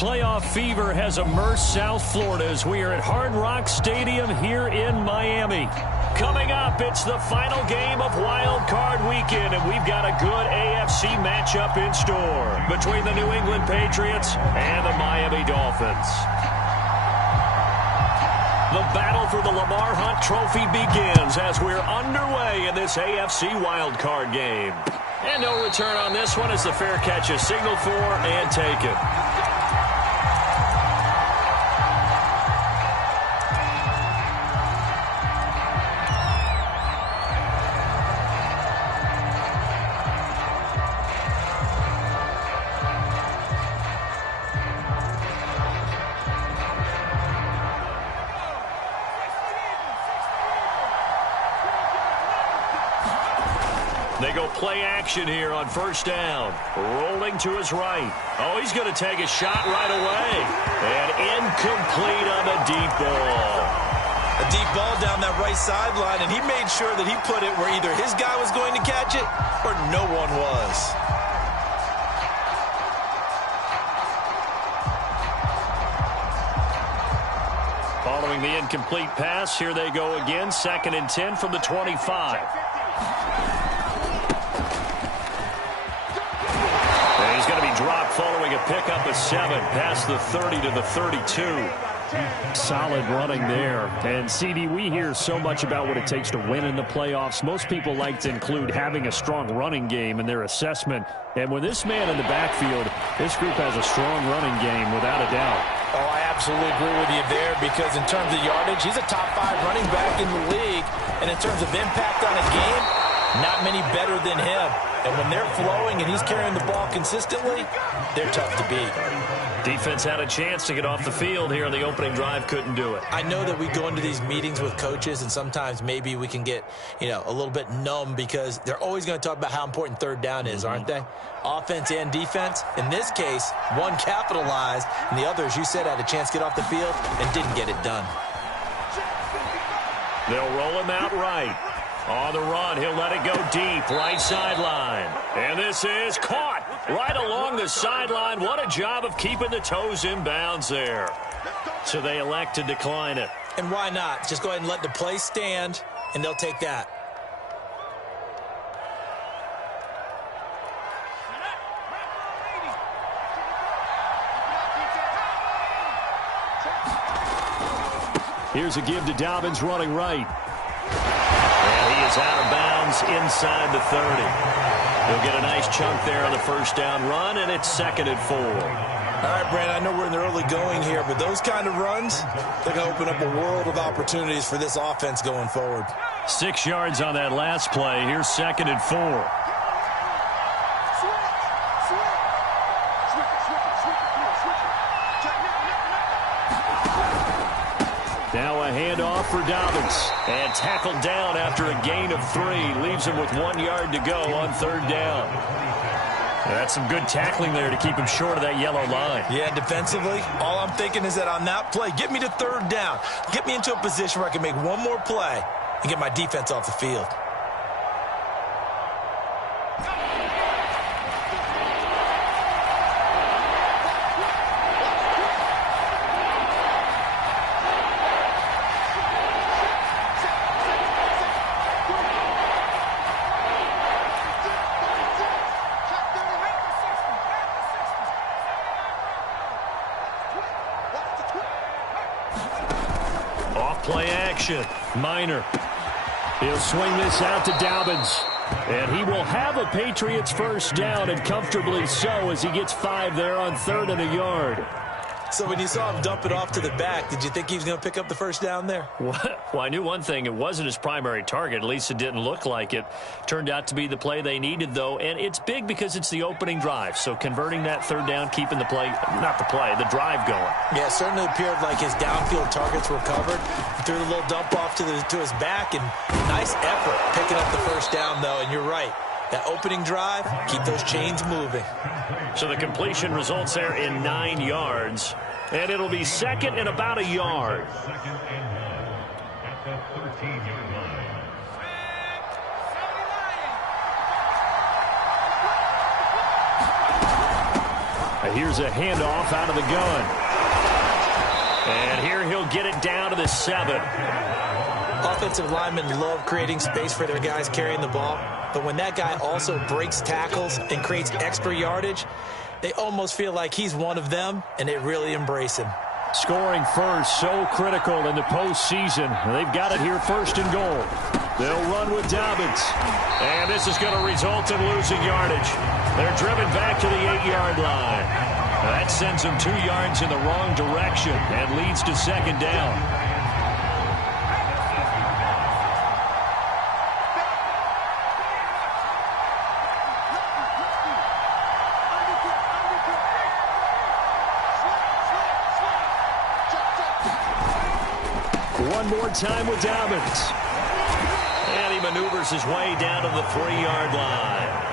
Playoff fever has immersed South Florida as we are at Hard Rock Stadium here in Miami. Coming up, it's the final game of Wild Card Weekend, and we've got a good AFC matchup in store between the New England Patriots and the Miami Dolphins. The battle for the Lamar Hunt Trophy begins as we're underway in this AFC Wild Card game. And no return on this one as the fair catch is signaled for and taken. They go play action here on first down. Rolling to his right. Oh, he's going to take a shot right away. And incomplete on the deep ball. A deep ball down that right sideline, and he made sure that he put it where either his guy was going to catch it or no one was. Following the incomplete pass, here they go again. 2nd and 10 from the 25. He's going to be dropped following a pickup of 7 past the 30 to the 32. Solid running there. And, CD, we hear so much about what it takes to win in the playoffs. Most people like to include having a strong running game in their assessment. And with this man in the backfield, this group has a strong running game without a doubt. Oh, I absolutely agree with you there because in terms of yardage, he's a top 5 running back in the league. And in terms of impact on a game, not many better than him. And when they're flowing and he's carrying the ball consistently, they're tough to beat. Defense had a chance to get off the field here in the opening drive, couldn't do it. I know that we go into these meetings with coaches and sometimes maybe we can get, a little bit numb because they're always going to talk about how important third down is, aren't they? Offense and defense. In this case, one capitalized and the other, as you said, had a chance to get off the field and didn't get it done. They'll roll him out right. On the run, he'll let it go deep, right sideline. And this is caught right along the sideline. What a job of keeping the toes in bounds there. So they elect to decline it. And why not? Just go ahead and let the play stand, and they'll take that. Here's a give to Dobbins running right. And he is out of bounds inside the 30. He'll get a nice chunk there on the first down run, and it's 2nd and 4. All right, Brandon, I know we're in the early going here, but those kind of runs, they're going to open up a world of opportunities for this offense going forward. 6 yards on that last play. Here's 2nd and 4. Now a handoff for Dobbins. And tackled down after a gain of 3. Leaves him with 1 yard to go on 3rd down. That's some good tackling there to keep him short of that yellow line. Yeah, defensively, all I'm thinking is that on that play, get me to 3rd down. Get me into a position where I can make one more play and get my defense off the field. Play action. Minor. He'll swing this out to Dobbins. And he will have a Patriots first down, and comfortably so as he gets 5 there on 3rd and a yard. So when you saw him dump it off to the back, did you think he was going to pick up the first down there? Well, I knew one thing. It wasn't his primary target. At least it didn't look like it. Turned out to be the play they needed, though. And it's big because it's the opening drive. So converting that 3rd down, keeping the play, not the play, the drive going. Yeah, it certainly appeared like his downfield targets were covered. He threw the little dump off to his back, and nice effort picking up the first down, though. And you're right. That opening drive, keep those chains moving. So the completion results there in 9 yards. And it'll be 2nd and about a yard. Here's a handoff out of the gun. And here he'll get it down to the 7. Offensive linemen love creating space for their guys carrying the ball, but when that guy also breaks tackles and creates extra yardage, they almost feel like he's one of them, and they really embrace him. Scoring first, so critical in the postseason. They've got it here, 1st and goal. They'll run with Dobbins. And this is going to result in losing yardage. They're driven back to the 8-yard line. That sends them 2 yards in the wrong direction and leads to 2nd down. One more time with Dobbins. And he maneuvers his way down to the 3-yard line.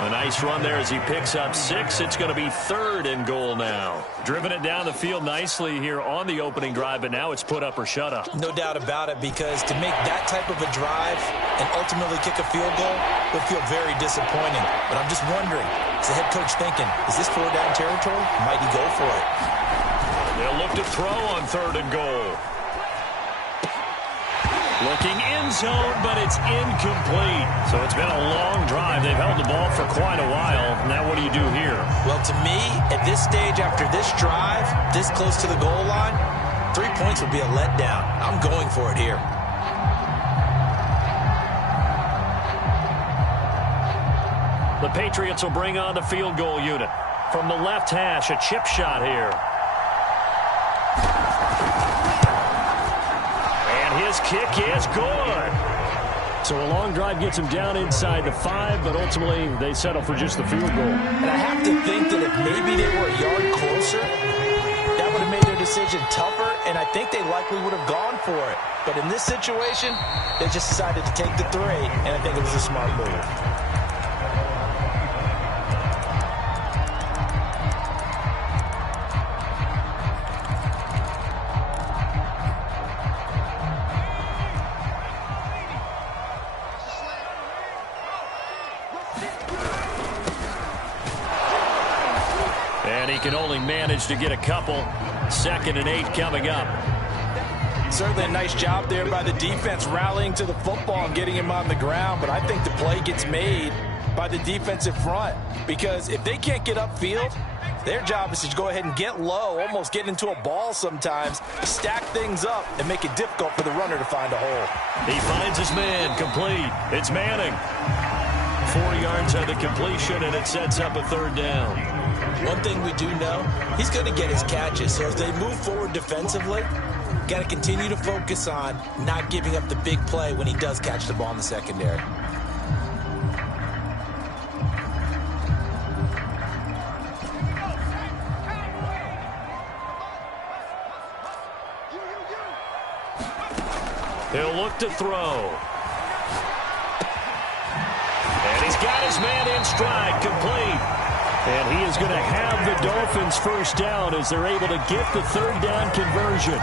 A nice run there as he picks up 6. It's going to be 3rd and goal now. Driven it down the field nicely here on the opening drive, but now it's put up or shut up. No doubt about it, because to make that type of a drive and ultimately kick a field goal would feel very disappointing. But I'm just wondering, is the head coach thinking, is this 4-down territory? Might he go for it? They'll look to throw on 3rd and goal. Looking in zone, but it's incomplete. So it's been a long drive. They've held the ball for quite a while. Now what do you do here? Well, to me, at this stage, after this drive, this close to the goal line, 3 points would be a letdown. I'm going for it here. The Patriots will bring on the field goal unit. From the left hash, a chip shot here. His kick is good. So a long drive gets him down inside the 5, but ultimately they settle for just the field goal. And I have to think that if maybe they were a yard closer, that would have made their decision tougher, and I think they likely would have gone for it. But in this situation, they just decided to take the 3, and I think it was a smart move. Can only manage to get a couple. 2nd and 8 coming up. Certainly a nice job there by the defense rallying to the football and getting him on the ground, but I think the play gets made by the defensive front, because if they can't get upfield, their job is to go ahead and get low, almost get into a ball sometimes, stack things up, and make it difficult for the runner to find a hole. He finds his man, complete. It's Manning. 4 yards on the completion, and it sets up a 3rd down. One thing we do know, he's going to get his catches. So as they move forward defensively, got to continue to focus on not giving up the big play when he does catch the ball in the secondary. He'll look to throw. And he's got his man in stride, complete. And he is going to have the Dolphins 1st down as they're able to get the 3rd down conversion.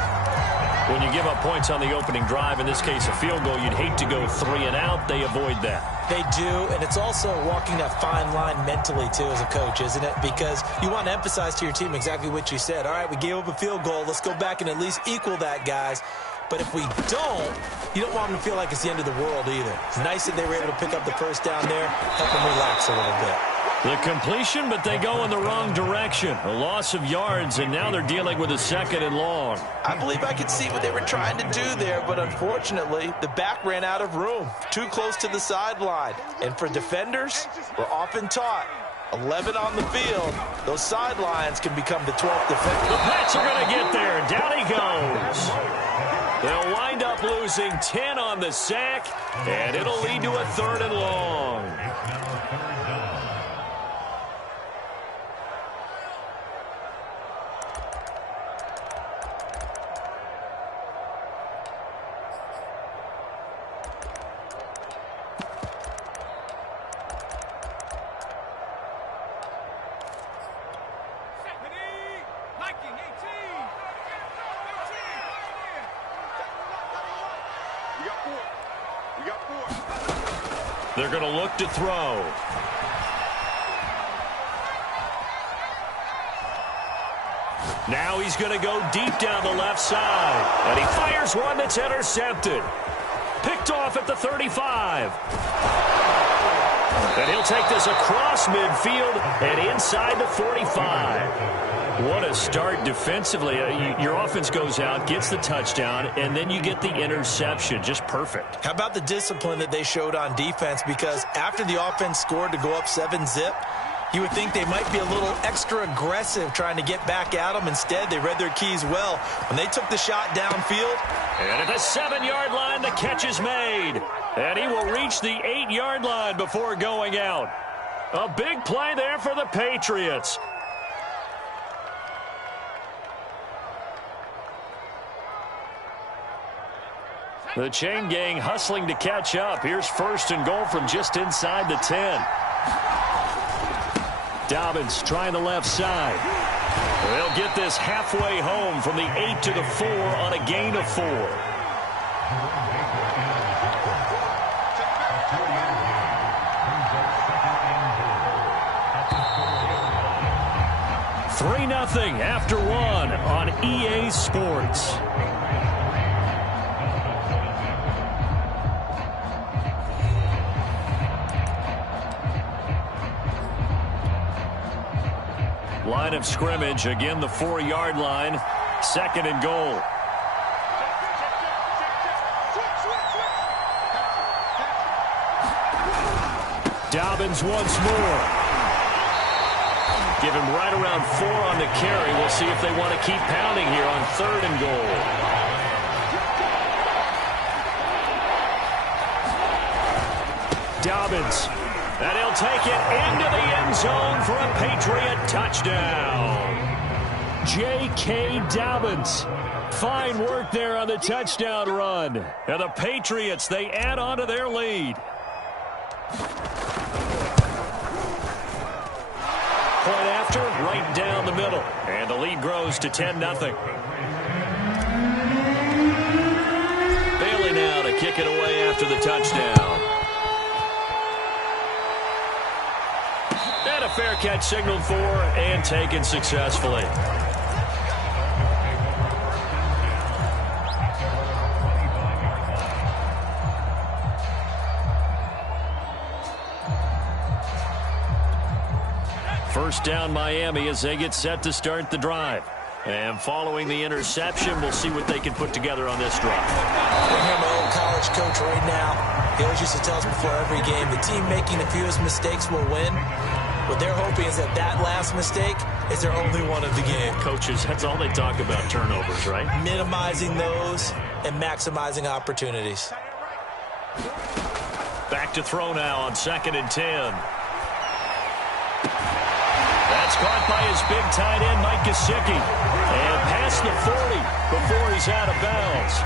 When you give up points on the opening drive, in this case a field goal, you'd hate to go 3 and out. They avoid that. They do, and it's also walking that fine line mentally, too, as a coach, isn't it? Because you want to emphasize to your team exactly what you said. All right, we gave up a field goal. Let's go back and at least equal that, guys. But if we don't, you don't want them to feel like it's the end of the world either. It's nice that they were able to pick up the 1st down there, help them relax a little bit. The completion, but they go in the wrong direction. A loss of yards, and now they're dealing with a 2nd and long. I believe I could see what they were trying to do there, but unfortunately, the back ran out of room. Too close to the sideline. And for defenders, we're often taught, 11 on the field, those sidelines can become the 12th defender. The Pats are going to get there. Down he goes. They'll wind up losing 10 on the sack, and it'll lead to a 3rd and long. They're going to look to throw. Now he's going to go deep down the left side. And he fires one that's intercepted. Picked off at the 35. And he'll take this across midfield and inside the 45. What a start defensively. Your offense goes out, gets the touchdown, and then you get the interception. Just perfect. How about the discipline that they showed on defense? Because after the offense scored to go up 7-zip, you would think they might be a little extra aggressive trying to get back at them. Instead, they read their keys well when they took the shot downfield. And at the 7-yard line, the catch is made. And he will reach the 8-yard line before going out. A big play there for the Patriots. The chain gang hustling to catch up. Here's 1st and goal from just inside the 10. Dobbins trying the left side. They'll get this halfway home from the 8 to the 4 on a gain of 4. Three 3-0 after one on EA Sports. Line of scrimmage, again the 4-yard line, 2nd and goal. Dobbins once more. Give him right around 4 on the carry. We'll see if they want to keep pounding here on 3rd and goal. Dobbins. And he'll take it into the end zone for a Patriot touchdown. J.K. Dobbins. Fine work there on the touchdown run. And the Patriots, they add on to their lead. Point after, right down the middle. And the lead grows to 10-0. Bailey now to kick it away after the touchdown. And a fair catch signaled for and taken successfully. First down Miami as they get set to start the drive. And following the interception, we'll see what they can put together on this drive. We're here, my old college coach right now. He always used to tell us before every game, the team making the fewest mistakes will win. What they're hoping is that last mistake is their only one of the game. Coaches, that's all they talk about, turnovers, right? Minimizing those and maximizing opportunities. Back to throw now on 2nd and 10. That's caught by his big tight end, Mike Gesicki. And past the 40 before he's out of bounds.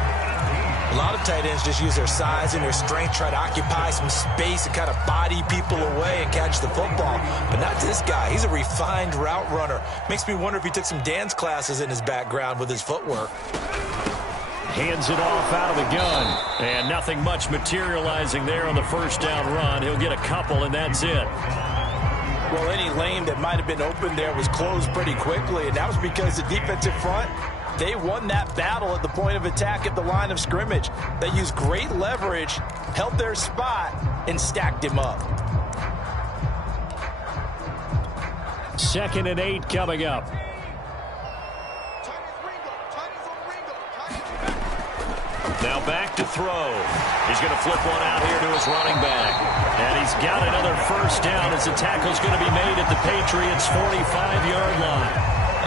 A lot of tight ends just use their size and their strength, try to occupy some space and kind of body people away and catch the football. But not this guy. He's a refined route runner. Makes me wonder if he took some dance classes in his background with his footwork. Hands it off out of the gun. And nothing much materializing there on the first down run. He'll get a couple, and that's it. Well, any lane that might have been open there was closed pretty quickly, and that was because the defensive front, they won that battle at the point of attack at the line of scrimmage. They used great leverage, held their spot, and stacked him up. 2nd and 8 coming up. Now back to throw. He's going to flip one out here to his running back. And he's got another first down as the tackle's going to be made at the Patriots' 45-yard line.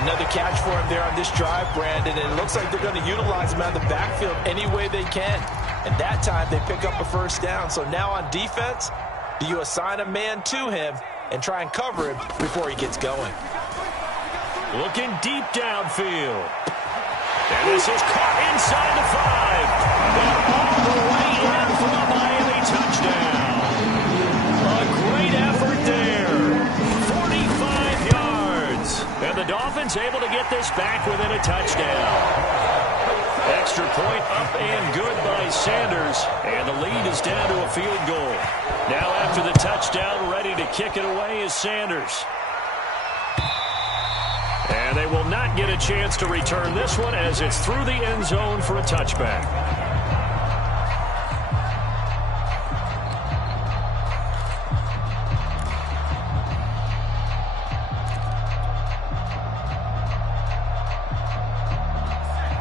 Another catch for him there on this drive, Brandon, and it looks like they're going to utilize him out of the backfield any way they can. And that time they pick up a first down. So now on defense, do you assign a man to him and try and cover him before he gets going? Looking deep downfield. And this is caught inside the 5. And all the way in for a Miami touchdown. A great effort there. 45 yards. And the Dolphins able to get this back within a touchdown. Extra point up and good by Sanders. And the lead is down to a field goal. Now after the touchdown, ready to kick it away is Sanders. And they will not not get a chance to return this one as it's through the end zone for a touchback.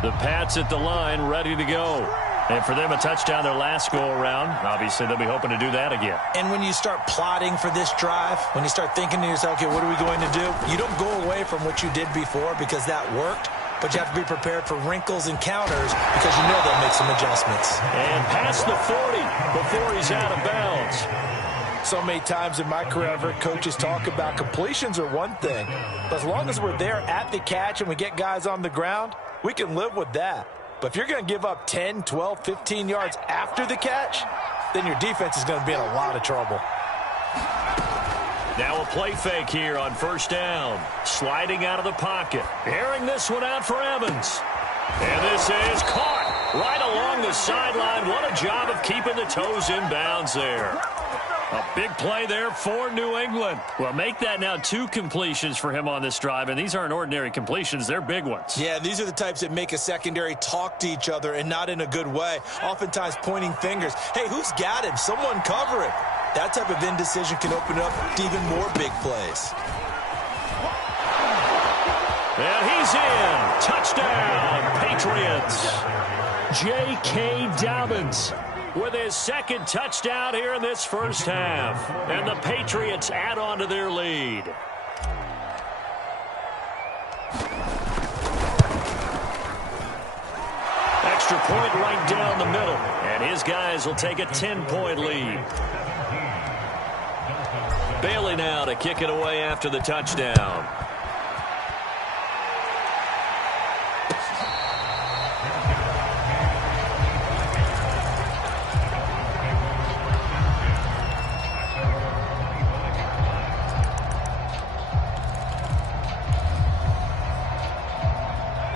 The Pats at the line, ready to go. And for them, a touchdown their last go-around. Obviously, they'll be hoping to do that again. And when you start plotting for this drive, when you start thinking to yourself, okay, what are we going to do? You don't go away from what you did before because that worked, but you have to be prepared for wrinkles and counters because you know they'll make some adjustments. And past the 40 before he's out of bounds. So many times in my career, I've heard coaches talk about completions are one thing, but as long as we're there at the catch and we get guys on the ground, we can live with that. But if you're going to give up 10, 12, 15 yards after the catch, then your defense is going to be in a lot of trouble. Now a play fake here on first down. Sliding out of the pocket. Airing this one out for Evans. And this is caught right along the sideline. What a job of keeping the toes in bounds there. A big play there for New England. Well, make that now 2 completions for him on this drive, and these aren't ordinary completions. They're big ones. Yeah, these are the types that make a secondary talk to each other and not in a good way, oftentimes pointing fingers. Hey, who's got him? Someone cover him. That type of indecision can open up to even more big plays. And he's in. Touchdown, Patriots. J.K. Dobbins with his second touchdown here in this first half. And the Patriots add on to their lead. Extra point right down the middle. And his guys will take a 10-point lead. Bailey now to kick it away after the touchdown.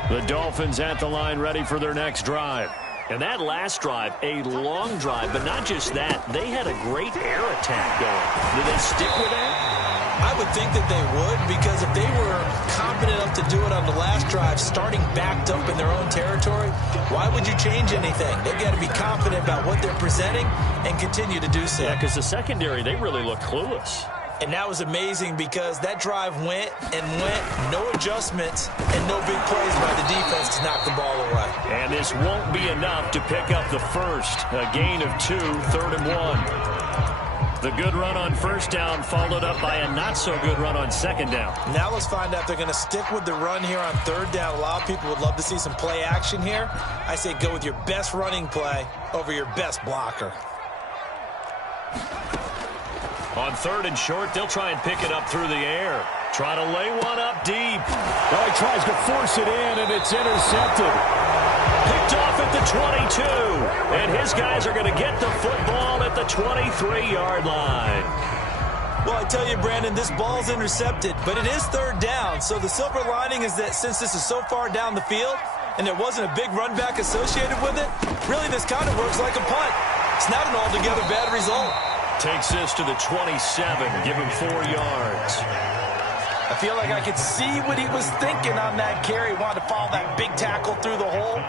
The Dolphins at the line ready for their next drive. And that last drive, a long drive, but not just that. They had a great air attack going. Do they stick with that? I would think that they would, because if they were confident enough to do it on the last drive, starting backed up in their own territory, why would you change anything? They've got to be confident about what they're presenting and continue to do so. Yeah, because the secondary, they really look clueless. And that was amazing because that drive went and went, no adjustments, and no big plays by the defense to knock the ball away. And this won't be enough to pick up the first. A gain of 2, 3rd and 1. The good run on first down followed up by a not-so-good run on second down. Now let's find out if they're going to stick with the run here on 3rd down. A lot of people would love to see some play action here. I say go with your best running play over your best blocker. On 3rd and short, they'll try and pick it up through the air. Trying to lay one up deep. Well, he tries to force it in, and it's intercepted. Picked off at the 22. And his guys are going to get the football at the 23-yard line. Well, I tell you, Brandon, this ball's intercepted, but it is 3rd down. So the silver lining is that since this is so far down the field and there wasn't a big run back associated with it, really this kind of works like a punt. It's not an altogether bad result. Takes this to the 27, give him 4 yards. I feel like I could see what he was thinking on that carry. Wanted to follow that big tackle through the hole.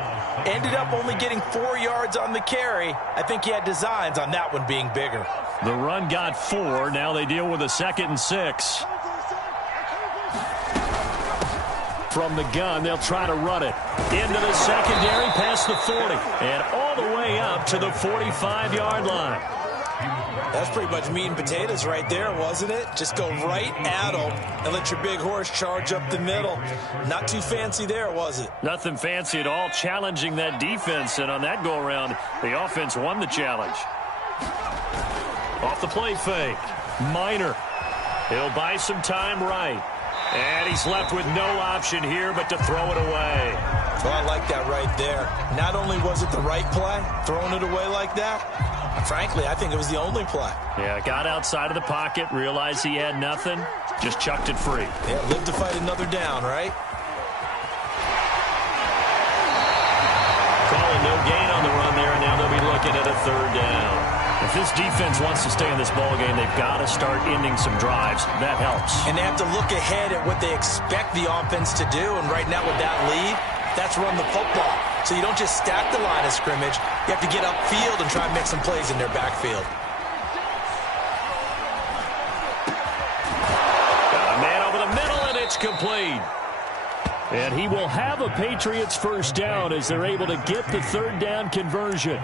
Ended up only getting 4 yards on the carry. I think he had designs on that one being bigger. The run got 4. Now they deal with a 2nd and 6. From the gun, they'll try to run it. Into the secondary, past the 40. And all the way up to the 45-yard line. That's pretty much meat and potatoes right there, wasn't it? Just go right at them and let your big horse charge up the middle. Not too fancy there, was it? Nothing fancy at all, challenging that defense. And on that go-around, the offense won the challenge. Off the play fake. Minor. He'll buy some time right. And he's left with no option here but to throw it away. Well, I like that right there. Not only was it the right play, throwing it away like that, frankly, I think it was the only play. Yeah, got outside of the pocket, realized he had nothing, just chucked it free. Yeah, live to fight another down, right? Calling no gain on the run there, and now they'll be looking at a 3rd down. If this defense wants to stay in this ball game, they've got to start ending some drives. That helps. And they have to look ahead at what they expect the offense to do. And right now with that lead, that's run the football. So you don't just stack the line of scrimmage. You have to get upfield and try and make some plays in their backfield. Got a man over the middle, and it's complete. And he will have a Patriots first down as they're able to get the third down conversion.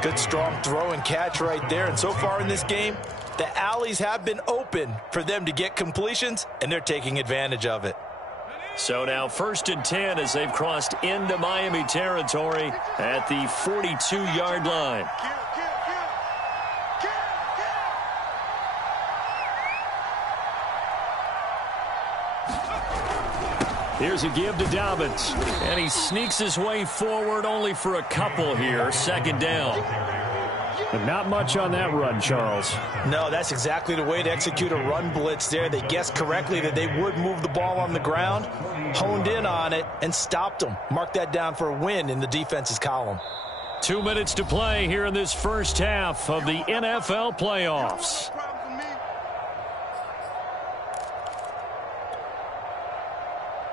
Good, strong throw and catch right there. And so far in this game, the alleys have been open for them to get completions, and they're taking advantage of it. So now 1st and 10 as they've crossed into Miami territory at the 42-yard line. Here's a give to Dobbins. And he sneaks his way forward only for a couple here. 2nd down. But not much on that run, Charles. No, that's exactly the way to execute a run blitz there. They guessed correctly that they would move the ball on the ground, honed in on it, and stopped them. Mark that down for a win in the defense's column. 2 minutes to play here in this first half of the NFL playoffs.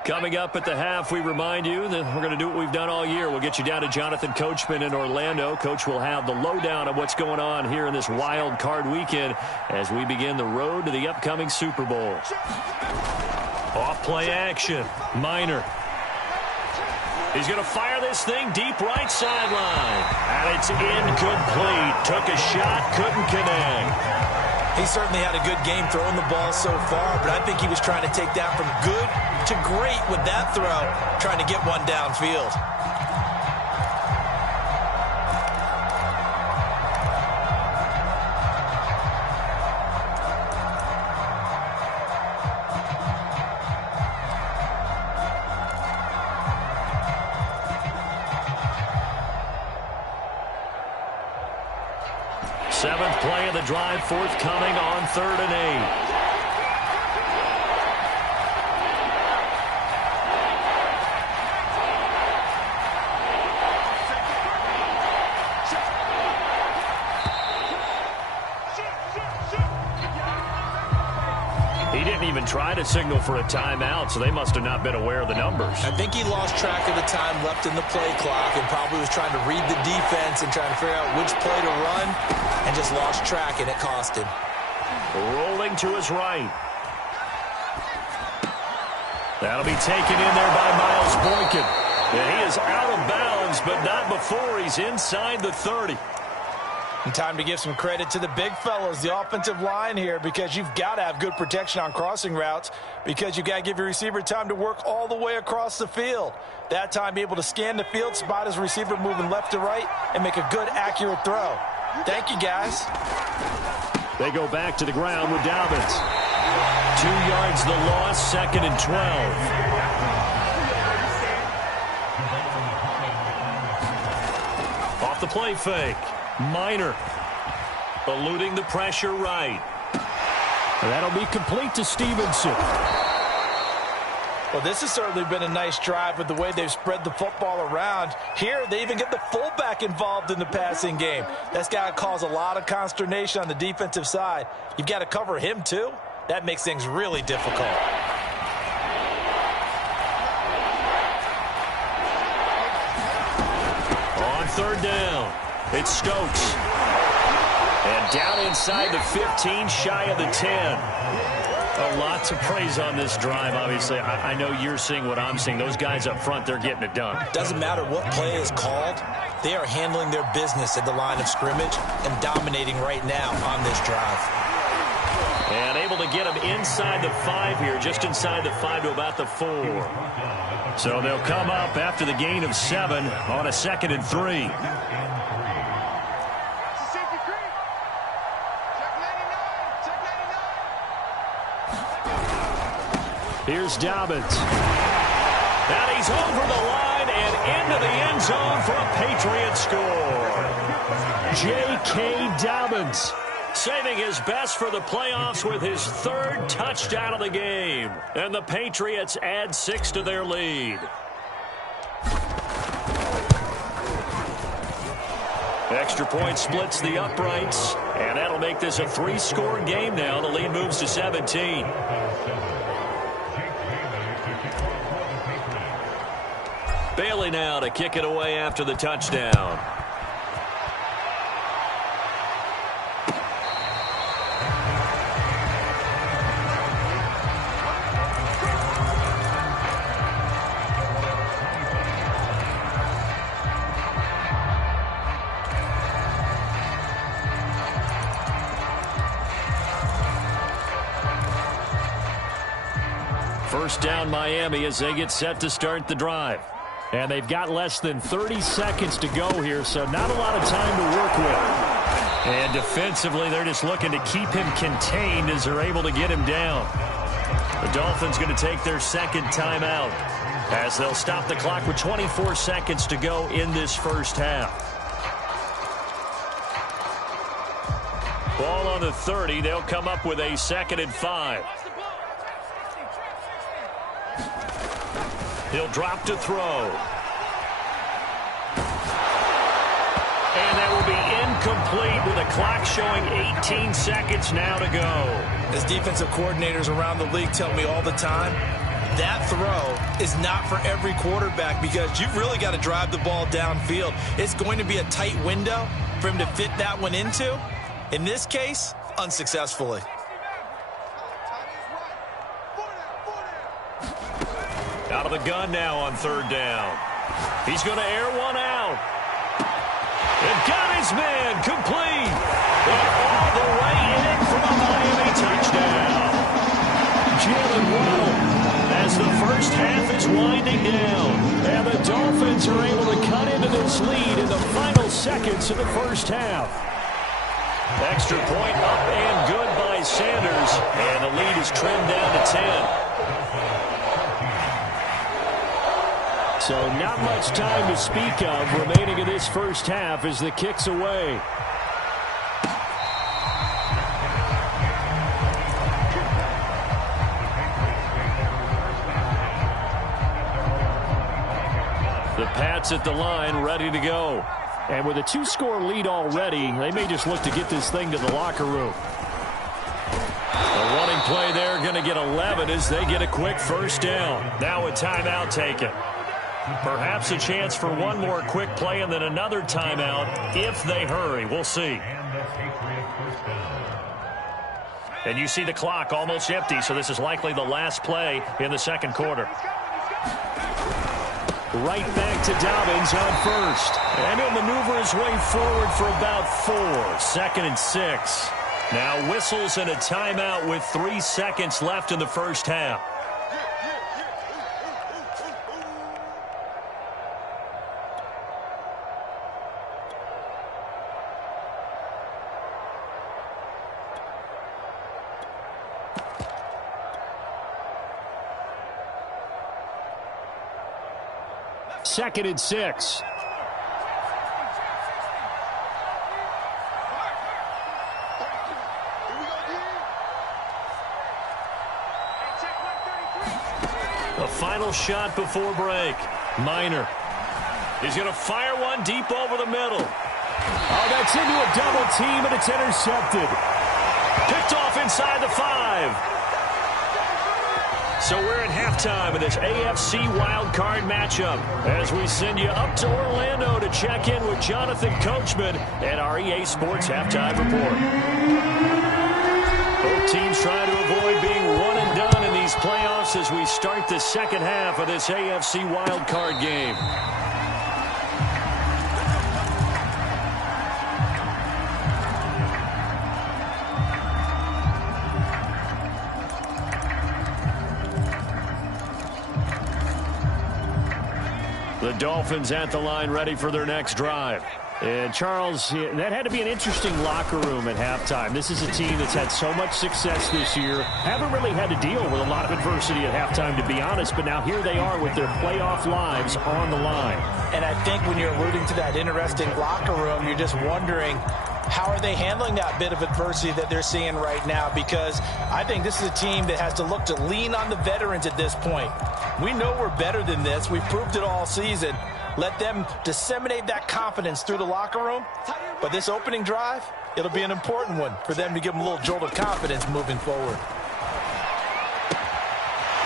Coming up at the half, we remind you that we're going to do what we've done all year. We'll get you down to Jonathan Coachman in Orlando. Coach will have the lowdown of what's going on here in this wild card weekend as we begin the road to the upcoming Super Bowl. Off play action. Minor. He's going to fire this thing deep right sideline. And it's incomplete. Took a shot, couldn't connect. He certainly had a good game throwing the ball so far, but I think he was trying to take that from good to great with that throw, trying to get one downfield. Seventh play of the drive forthcoming on 3rd and 8. He didn't even try to signal for a timeout, so they must have not been aware of the numbers. I think he lost track of the time left in the play clock and probably was trying to read the defense and trying to figure out which play to run and just lost track, and it cost him. Rolling to his right. That'll be taken in there by Miles Boykin. And he is out of bounds, but not before he's inside the 30. And time to give some credit to the big fellows, the offensive line here, because you've got to have good protection on crossing routes because you've got to give your receiver time to work all the way across the field. That time, be able to scan the field, spot his receiver moving left to right, and make a good, accurate throw. Thank you, guys. They go back to the ground with Dobbins. 2 yards the loss, 2nd and 12. Off the play fake. Minor eluding the pressure right. And that'll be complete to Stevenson. Well, this has certainly been a nice drive with the way they've spread the football around. Here, they even get the fullback involved in the passing game. That's got to cause a lot of consternation on the defensive side. You've got to cover him, too. That makes things really difficult. On 3rd down, it's Stokes. And down inside the 15, shy of the 10. Oh, lots of praise on this drive, obviously. I know you're seeing what I'm seeing. Those guys up front, they're getting it done. Doesn't matter what play is called. They are handling their business at the line of scrimmage and dominating right now on this drive. And able to get him inside the 5 here, just inside the 5 to about the 4. So they'll come up after the gain of 7 on a 2nd and 3. Here's Dobbins. And he's over the line and into the end zone for a Patriot score. J.K. Dobbins saving his best for the playoffs with his 3rd touchdown of the game. And the Patriots add 6 to their lead. Extra point splits the uprights, and that'll make this a three-score game now. The lead moves to 17. Bailey now to kick it away after the touchdown. First down Miami as they get set to start the drive. And they've got less than 30 seconds to go here, so not a lot of time to work with. And defensively, they're just looking to keep him contained as they're able to get him down. The Dolphins going to take their second timeout as they'll stop the clock with 24 seconds to go in this first half. Ball on the 30. They'll come up with a 2nd and 5. He'll drop to throw. And that will be incomplete with a clock showing 18 seconds now to go. As defensive coordinators around the league tell me all the time, that throw is not for every quarterback because you've really got to drive the ball downfield. It's going to be a tight window for him to fit that one into. In this case, unsuccessfully. Out of the gun now on 3rd down. He's going to air one out. And got his man complete. And all the way in for a Miami touchdown. Jalen Waddle as the first half is winding down. And the Dolphins are able to cut into this lead in the final seconds of the first half. Extra point up and good by Sanders. And the lead is trimmed down to 10. So not much time to speak of remaining in this first half as the kick's away. The Pats at the line ready to go. And with a 2-score lead already, they may just look to get this thing to the locker room. The running play there going to get 11 as they get a quick first down. Now a timeout taken. Perhaps a chance for one more quick play and then another timeout if they hurry. We'll see. And you see the clock almost empty, so this is likely the last play in the second quarter. Right back to Dobbins on first. And he'll maneuver his way forward for about 4. 2nd and 6. Now whistles and a timeout with 3 seconds left in the first half. Second and 6. The final shot before break. Minor. He's going to fire one deep over the middle. Oh, that's into a double team, and it's intercepted. Picked off inside the 5. So we're at halftime of this AFC Wildcard matchup as we send you up to Orlando to check in with Jonathan Coachman at our EA Sports Halftime Report. Both teams trying to avoid being one and done in these playoffs as we start the second half of this AFC Wildcard game. The Dolphins at the line ready for their next drive. And Charles, that had to be an interesting locker room at halftime. This is a team that's had so much success this year. Haven't really had to deal with a lot of adversity at halftime, to be honest. But now here they are with their playoff lives on the line. And I think when you're alluding to that interesting locker room, you're just wondering, how are they handling that bit of adversity that they're seeing right now? Because I think this is a team that has to look to lean on the veterans at this point. We know we're better than this. We've proved it all season. Let them disseminate that confidence through the locker room. But this opening drive, it'll be an important one for them to give them a little jolt of confidence moving forward.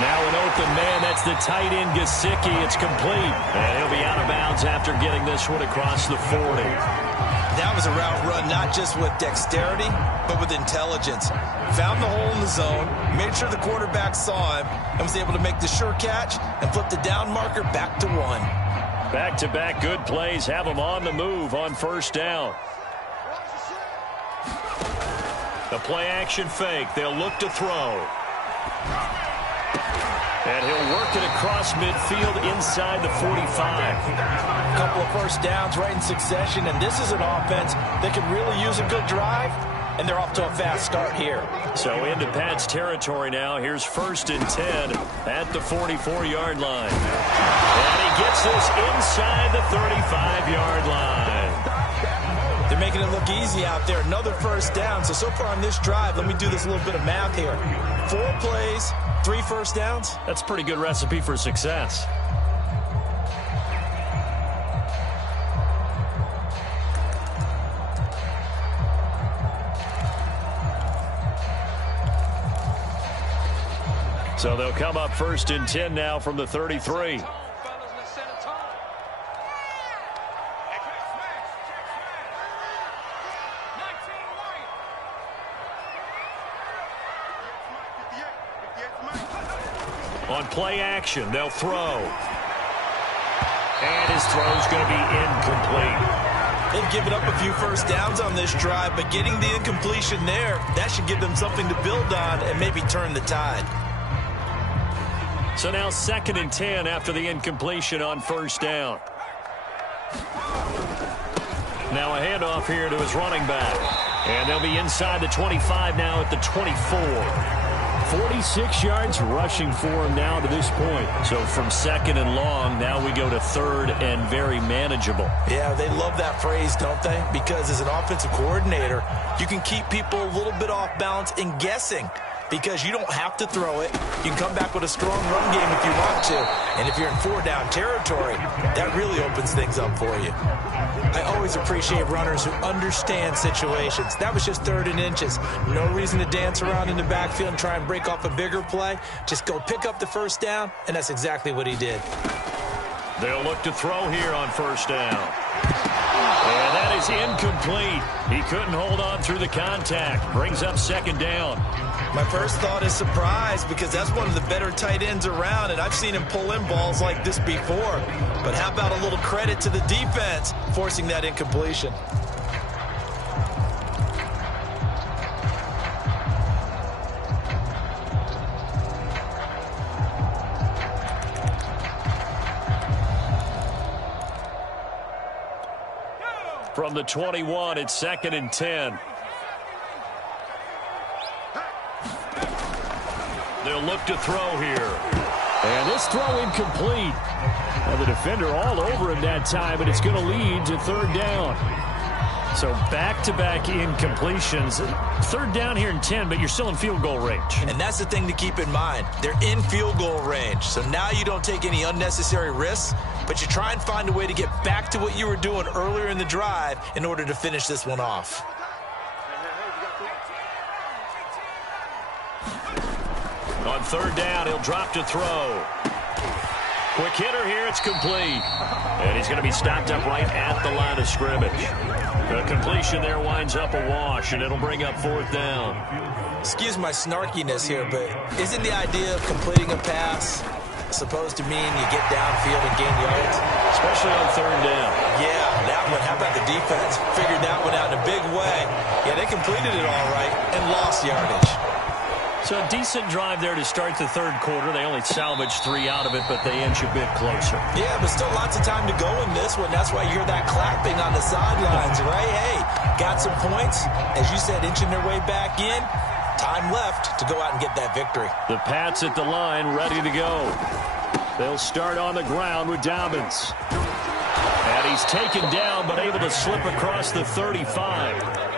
Now an open man, that's the tight end, Gesicki. It's complete. And he'll be out of bounds after getting this one across the 40. That was a route run not just with dexterity, but with intelligence. Found the hole in the zone, made sure the quarterback saw him, and was able to make the sure catch and flip the down marker back to 1. Back-to-back good plays have them on the move on first down. The play-action fake. They'll look to throw. And he'll work it across midfield inside the 45. A couple of first downs right in succession, and this is an offense that could really use a good drive, and they're off to a fast start here. So into Pat's territory now. Here's 1st and 10 at the 44-yard line. And he gets this inside the 35-yard line. They're making it look easy out there. Another first down. So far on this drive, let me do this little bit of math here. 4 plays, 3 first downs. That's a pretty good recipe for success. So they'll come up 1st and 10 now from the 33. On play action, they'll throw. And his throw's going to be incomplete. They've given up a few first downs on this drive, but getting the incompletion there, that should give them something to build on and maybe turn the tide. So now 2nd and 10 after the incompletion on first down. Now a handoff here to his running back. And they'll be inside the 25 now at the 24. 46 yards rushing for him now to this point. So from 2nd and long, now we go to 3rd and very manageable. Yeah, they love that phrase, don't they? Because as an offensive coordinator, you can keep people a little bit off balance and guessing. Because you don't have to throw it. You can come back with a strong run game if you want to. And if you're in 4-down territory, that really opens things up for you. I always appreciate runners who understand situations. That was just 3rd and inches. No reason to dance around in the backfield and try and break off a bigger play. Just go pick up the first down, and that's exactly what he did. They'll look to throw here on first down. And that is incomplete. He couldn't hold on through the contact. Brings up 2nd down. My first thought is surprise, because that's one of the better tight ends around, and I've seen him pull in balls like this before. But how about a little credit to the defense forcing that incompletion? From the 21, it's 2nd and 10. They'll look to throw here. And this throw incomplete. Well, the defender all over him that time, and it's going to lead to 3rd down. So back-to-back incompletions. 3rd down here in 10, but you're still in field goal range. And that's the thing to keep in mind. They're in field goal range. So now you don't take any unnecessary risks, but you try and find a way to get back to what you were doing earlier in the drive in order to finish this one off. On 3rd down, he'll drop to throw. Quick hitter here, it's complete. And he's going to be stopped up right at the line of scrimmage. The completion there winds up a wash, and it'll bring up 4th down. Excuse my snarkiness here, but isn't the idea of completing a pass supposed to mean you get downfield and gain yards? Especially on 3rd down. Yeah, that one. How about the defense? Figured that one out in a big way. Yeah, they completed it all right and lost yardage. So a decent drive there to start the 3rd quarter. They only salvaged 3 out of it, but they inch a bit closer. Yeah, but still lots of time to go in this one. That's why you hear that clapping on the sidelines, right? Hey, got some points. As you said, inching their way back in. Time left to go out and get that victory. The Pats at the line, ready to go. They'll start on the ground with Dobbins. And he's taken down, but able to slip across the 35.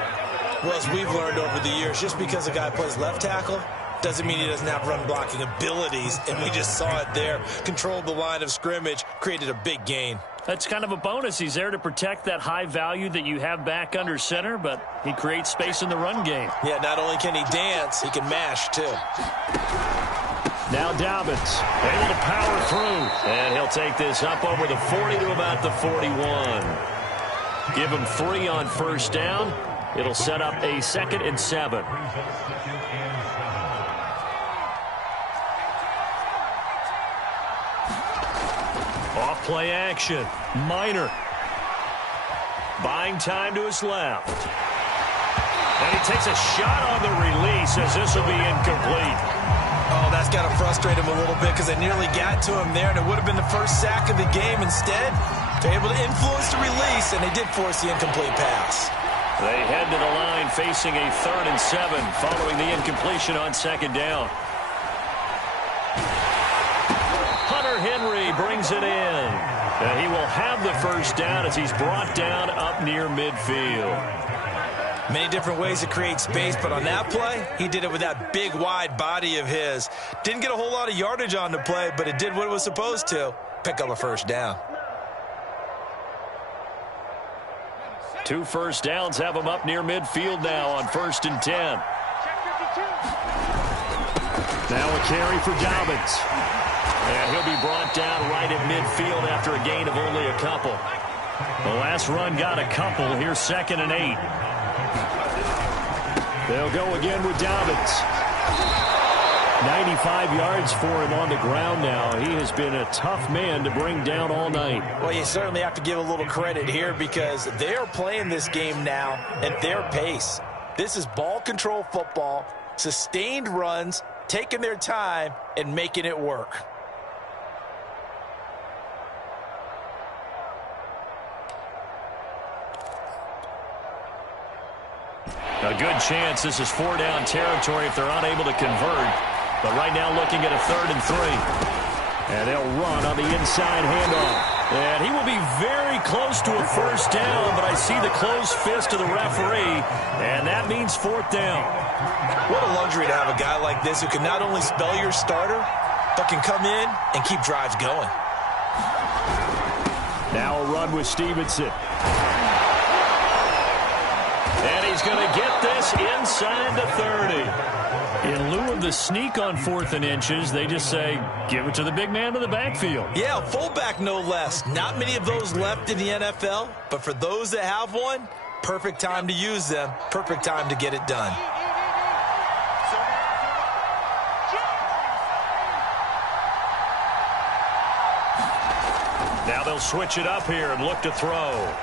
Well, as we've learned over the years, just because a guy plays left tackle doesn't mean he doesn't have run-blocking abilities, and we just saw it there. Controlled the line of scrimmage, created a big gain. That's kind of a bonus. He's there to protect that high value that you have back under center, but he creates space in the run game. Yeah, not only can he dance, he can mash, too. Now Dobbins able to power through, and he'll take this up over the 40 to about the 41. Give him 3 on first down. It'll set up a 2nd and 7. Off play action. Minor. Buying time to his left. And he takes a shot on the release as this will be incomplete. Oh, that's got to frustrate him a little bit because they nearly got to him there, and it would have been the first sack of the game. Instead, they're able to influence the release, and they did force the incomplete pass. They head to the line facing a 3rd and 7 following the incompletion on 2nd down. Hunter Henry brings it in. And he will have the first down as he's brought down up near midfield. Many different ways to create space, but on that play, he did it with that big, wide body of his. Didn't get a whole lot of yardage on the play, but it did what it was supposed to. Pick up a first down. 2 first downs have him up near midfield now on 1st and 10. Now a carry for Dobbins. And he'll be brought down right at midfield after a gain of only a couple. The last run got a couple. Here's 2nd and 8. They'll go again with Dobbins. 95 yards for him on the ground now. He has been a tough man to bring down all night. Well, you certainly have to give a little credit here because they're playing this game now at their pace. This is ball control football, sustained runs, taking their time, and making it work. A good chance this is 4-down territory if they're unable to convert. But right now looking at a 3rd and 3. And they'll run on the inside handoff. And he will be very close to a first down, but I see the closed fist of the referee, and that means 4th down. What a luxury to have a guy like this who can not only spell your starter, but can come in and keep drives going. Now a run with Stevenson. And he's going to get this inside the 30. In lieu of the sneak on 4th and inches, they just say, give it to the big man in the backfield. Yeah, fullback no less. Not many of those left in the NFL, but for those that have one, perfect time to use them, perfect time to get it done. Now they'll switch it up here and look to throw.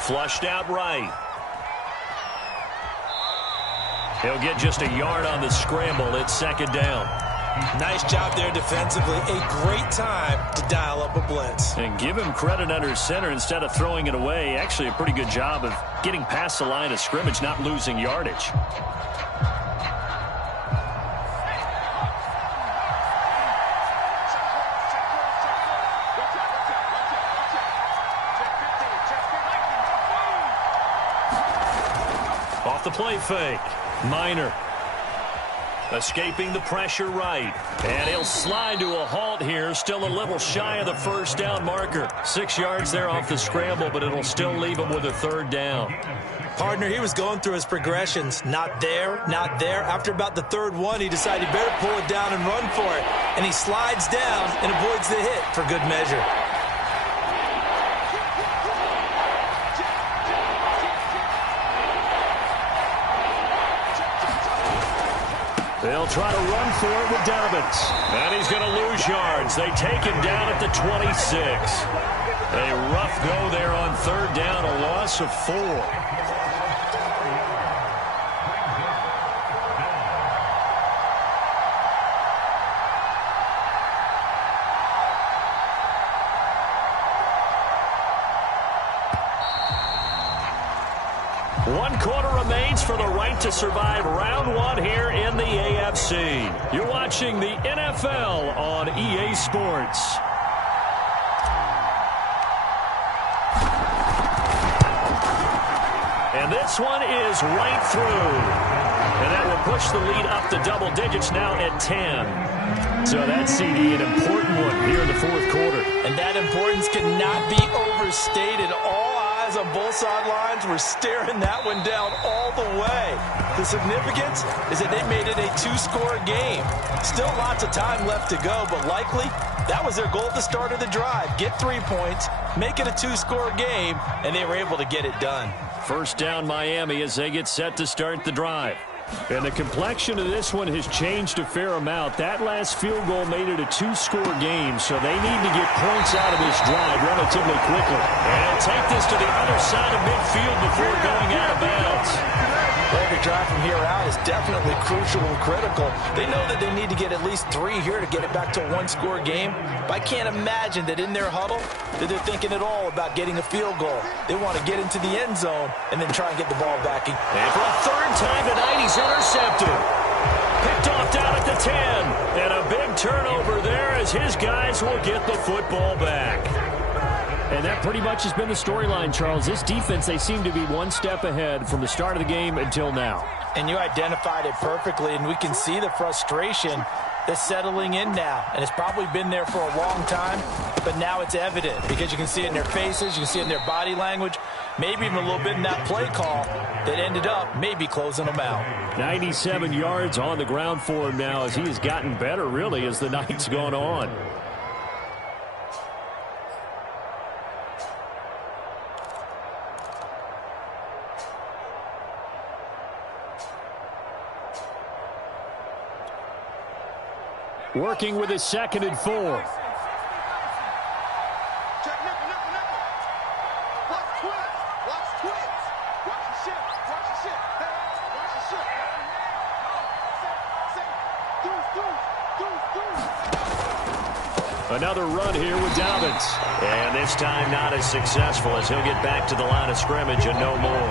Flushed out right. He'll get just a yard on the scramble. It's 2nd down. Nice job there defensively. A great time to dial up a blitz. And give him credit under center instead of throwing it away. Actually a pretty good job of getting past the line of scrimmage, not losing yardage. Off the play fake. Minor. Escaping the pressure right. And he'll slide to a halt here. Still a little shy of the first down marker. 6 yards there off the scramble, but it'll still leave him with a 3rd down. Partner, he was going through his progressions. Not there, not there. After about the 3rd one, he decided he better pull it down and run for it. And he slides down and avoids the hit for good measure. They'll try to run for it with Dobbins. And he's going to lose yards. They take him down at the 26. A rough go there on 3rd down, a loss of 4. One quarter remains for the right to survive round 1 here in the AFC. You're watching the NFL on EA Sports. And this one is right through. And that will push the lead up to double digits now at 10. So that CD, an important one here in the fourth quarter. And that importance cannot be overstated. All eyes on both sidelines were staring that one down all the way. The significance is that they made it a two-score game. Still lots of time left to go, but likely that was their goal at the start of the drive. Get 3 points, make it a two-score game, and they were able to get it done. First down Miami as they get set to start the drive. And the complexion of this one has changed a fair amount. That last field goal made it a two-score game, so they need to get points out of this drive relatively quickly. And take this to the other side of midfield before going out of bounds. Every drive from here out is definitely crucial and critical. They know that they need to get at least 3 here to get it back to a one-score game. But I can't imagine that in their huddle that they're thinking at all about getting a field goal. They want to get into the end zone and then try and get the ball back. And for a third time tonight, he's intercepted. Picked off down at the 10. And a big turnover there as his guys will get the football back. And that pretty much has been the storyline, Charles. This defense, they seem to be one step ahead from the start of the game until now. And you identified it perfectly, and we can see the frustration that's settling in now. And it's probably been there for a long time, but now it's evident because you can see it in their faces, you can see it in their body language, maybe even a little bit in that play call that ended up maybe closing them out. 97 yards on the ground for him now as he has gotten better, really, as the night's gone on. Working with his 2nd and 4. Watch the ship. Another run here with Dobbins. And this time not as successful as he'll get back to the line of scrimmage and no more.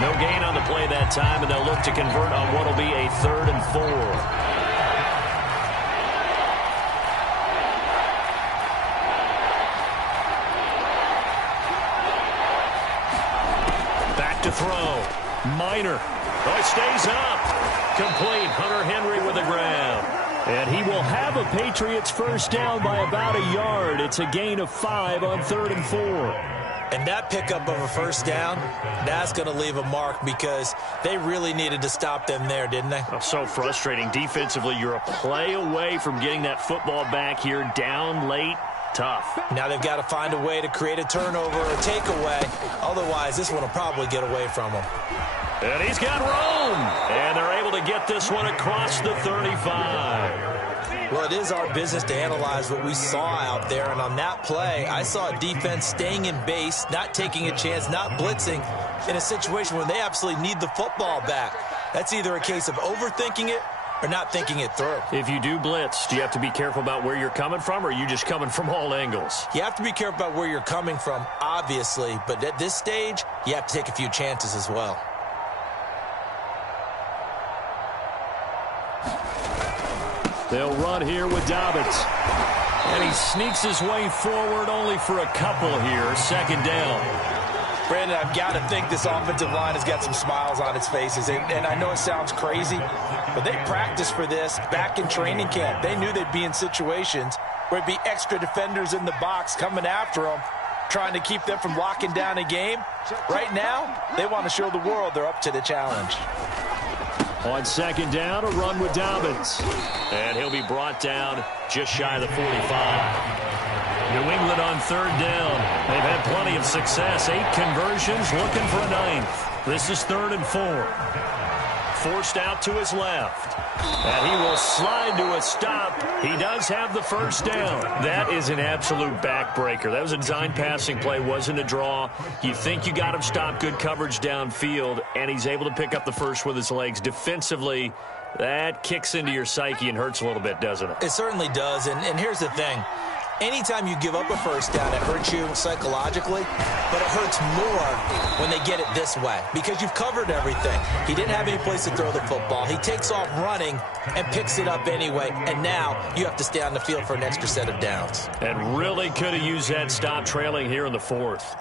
No gain on the play that time, and they'll look to convert on what will be a 3rd and 4. Back to throw. Minor. Oh, it stays up. Complete. Hunter Henry with the grab. And he will have a Patriots first down by about a yard. It's a gain of 5 on 3rd and 4. And that pickup of a first down, that's going to leave a mark because they really needed to stop them there, didn't they? Oh, so frustrating. Defensively, you're a play away from getting that football back here, down late. Tough. Now they've got to find a way to create a turnover or takeaway. Otherwise, this one will probably get away from them. And he's got room. And they're able to get this one across the 35. Well, it is our business to analyze what we saw out there. And on that play, I saw a defense staying in base, not taking a chance, not blitzing in a situation where they absolutely need the football back. That's either a case of overthinking it or not thinking it through. If you do blitz, do you have to be careful about where you're coming from, or are you just coming from all angles? You have to be careful about where you're coming from, obviously. But at this stage, you have to take a few chances as well. They'll run here with Dobbins. And he sneaks his way forward only for a couple here. 2nd down. Brandon, I've got to think this offensive line has got some smiles on its faces. And I know it sounds crazy, but they practiced for this back in training camp. They knew they'd be in situations where it'd be extra defenders in the box coming after them, trying to keep them from locking down a game. Right now, they want to show the world they're up to the challenge. On 2nd down, a run with Dobbins. And he'll be brought down just shy of the 45. New England on 3rd down. They've had plenty of success. 8 conversions, looking for a 9th. This is 3rd and 4. Forced out to his left. And he will slide to a stop. He does have the first down. That is an absolute backbreaker. That was a design passing play, wasn't a draw. You think you got him stopped, good coverage downfield, and he's able to pick up the first with his legs. Defensively, that kicks into your psyche and hurts a little bit, doesn't it? It certainly does, and here's the thing. Anytime you give up a first down, it hurts you psychologically, but it hurts more when they get it this way because you've covered everything. He didn't have any place to throw the football. He takes off running and picks it up anyway, and now you have to stay on the field for an extra set of downs. And really could have used that stop trailing here in the 4th.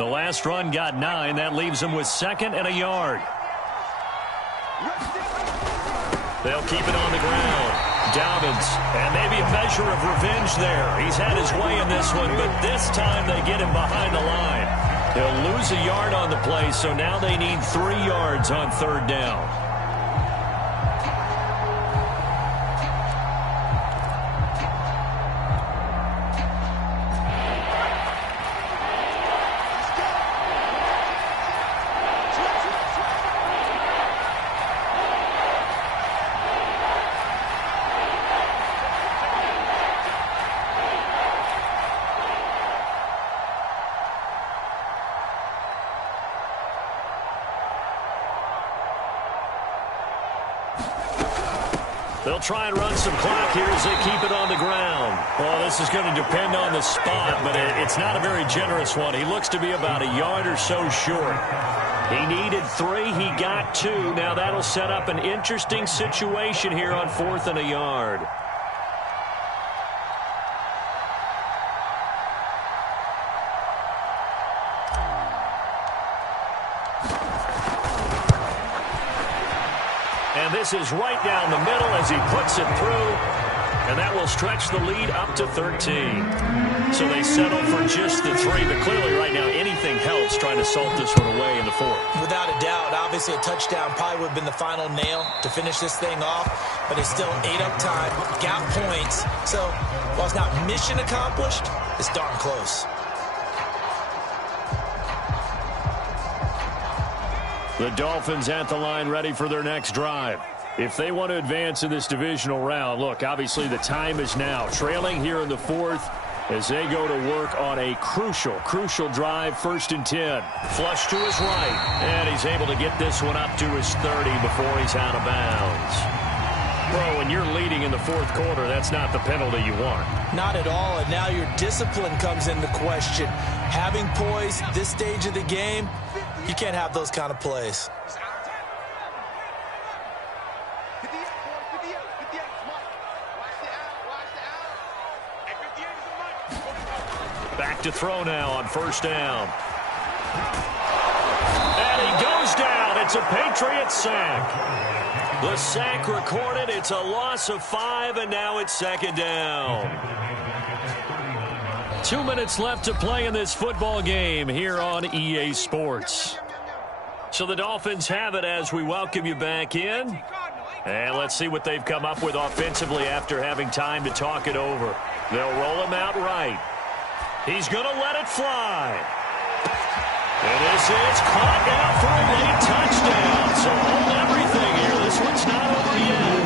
The last run got 9. That leaves them with 2nd and a yard. They'll keep it on the ground. Dolphins, and maybe a measure of revenge there. He's had his way in this one, but this time they get him behind the line. They'll lose a yard on the play, so now they need 3 yards on 3rd down. They'll try and run some clock here as they keep it on the ground. Well, this is going to depend on the spot, but it's not a very generous one. He looks to be about a yard or so short. He needed 3. He got 2. Now that'll set up an interesting situation here on 4th and a yard. And this is right down the middle as he puts it through. And that will stretch the lead up to 13. So they settle for just the 3. But clearly right now anything helps trying to salt this one away in the 4th. Without a doubt, obviously a touchdown probably would have been the final nail to finish this thing off. But it's still ate up time, got points. So while it's not mission accomplished, it's darn close. The Dolphins at the line ready for their next drive. If they want to advance in this divisional round, look, obviously the time is now. Trailing here in the 4th as they go to work on a crucial drive, 1st and 10. Flush to his right, and he's able to get this one up to his 30 before he's out of bounds. Bro, when you're leading in the 4th quarter, that's not the penalty you want. Not at all, and now your discipline comes into question. Having poise this stage of the game, you can't have those kind of plays. Back to throw now on 1st down. And he goes down. It's a Patriots sack. The sack recorded. It's a loss of 5, and now it's 2nd down. 2 minutes left to play in this football game here on EA Sports. So the Dolphins have it as we welcome you back in. And let's see what they've come up with offensively after having time to talk it over. They'll roll him out right. He's going to let it fly. And this is caught out for a late touchdown. So hold everything here. This one's not over yet.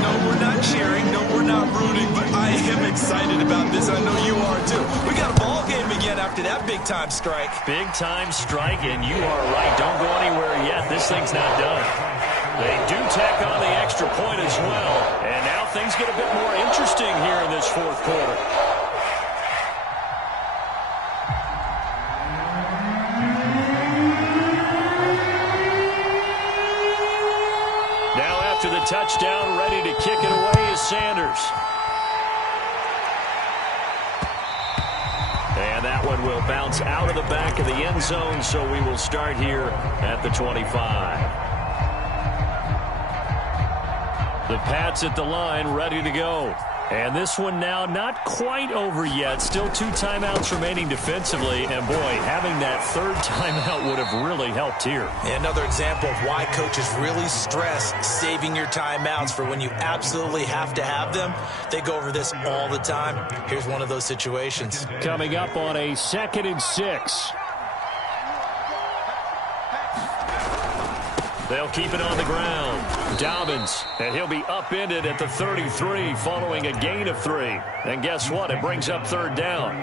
No, we're not cheering. No, we're not rooting. But I am excited about this. I know you are too. We got a ball game again after that big-time strike. Big-time strike, and you are right. Don't go anywhere yet. This thing's not done. They do tack on the extra point as well. And now things get a bit more interesting here in this 4th quarter. To the touchdown, ready to kick it away is Sanders. And that one will bounce out of the back of the end zone, so we will start here at the 25. The Pats at the line, ready to go. And this one now not quite over yet. Still 2 timeouts remaining defensively. And, boy, having that 3rd timeout would have really helped here. And another example of why coaches really stress saving your timeouts for when you absolutely have to have them. They go over this all the time. Here's one of those situations. Coming up on a 2nd and 6. They'll keep it on the ground. Dobbins, and he'll be upended at the 33 following a gain of 3. And guess what? It brings up 3rd down.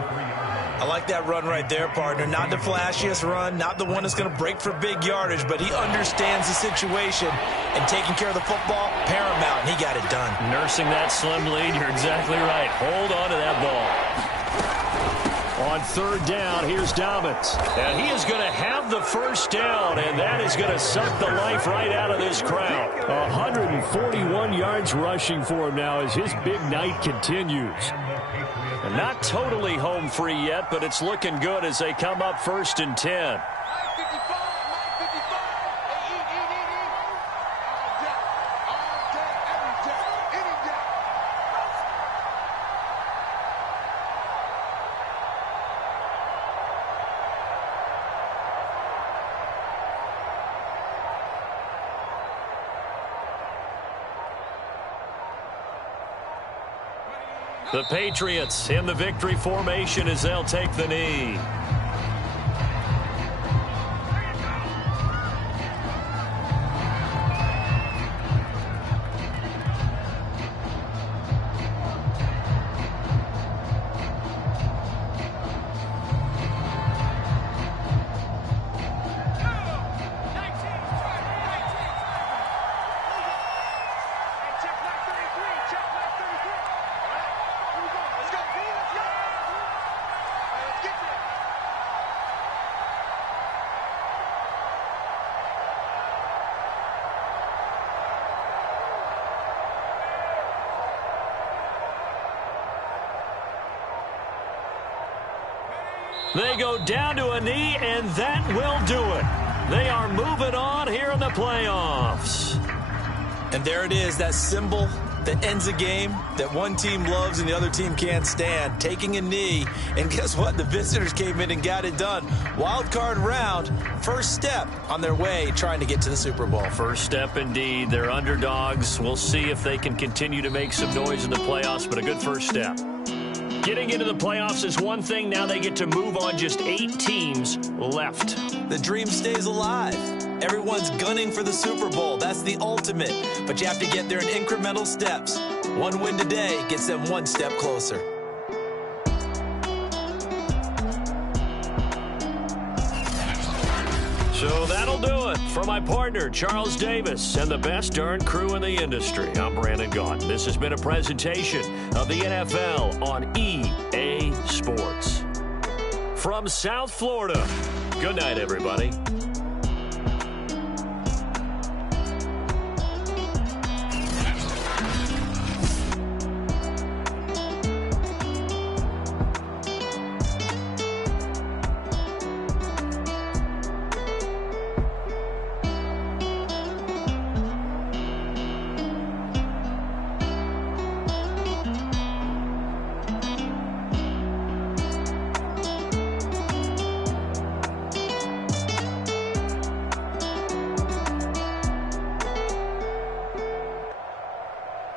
I like that run right there, partner. Not the flashiest run, not the one that's going to break for big yardage, but he understands the situation, and taking care of the football, paramount, and he got it done. Nursing that slim lead, you're exactly right. Hold on to that ball. On 3rd down, here's Dobbins. And he is going to have the 1st down, and that is going to suck the life right out of this crowd. 141 yards rushing for him now as his big night continues. And not totally home free yet, but it's looking good as they come up 1st and 10. The Patriots in the victory formation as they'll take the knee. They go down to a knee, and that will do it. They are moving on here in the playoffs. And there it is, that symbol that ends a game that one team loves and the other team can't stand, taking a knee. And guess what? The visitors came in and got it done. Wild card round, first step on their way trying to get to the Super Bowl. First step indeed. They're underdogs. We'll see if they can continue to make some noise in the playoffs, but a good first step. Getting into the playoffs is one thing. Now they get to move on. Just 8 teams left. The dream stays alive. Everyone's gunning for the Super Bowl. That's the ultimate. But you have to get there in incremental steps. One win today gets them one step closer. So that'll do it. For my partner, Charles Davis, and the best darn crew in the industry, I'm Brandon Gaughan. This has been a presentation of the NFL on EA Sports. From South Florida, good night, everybody.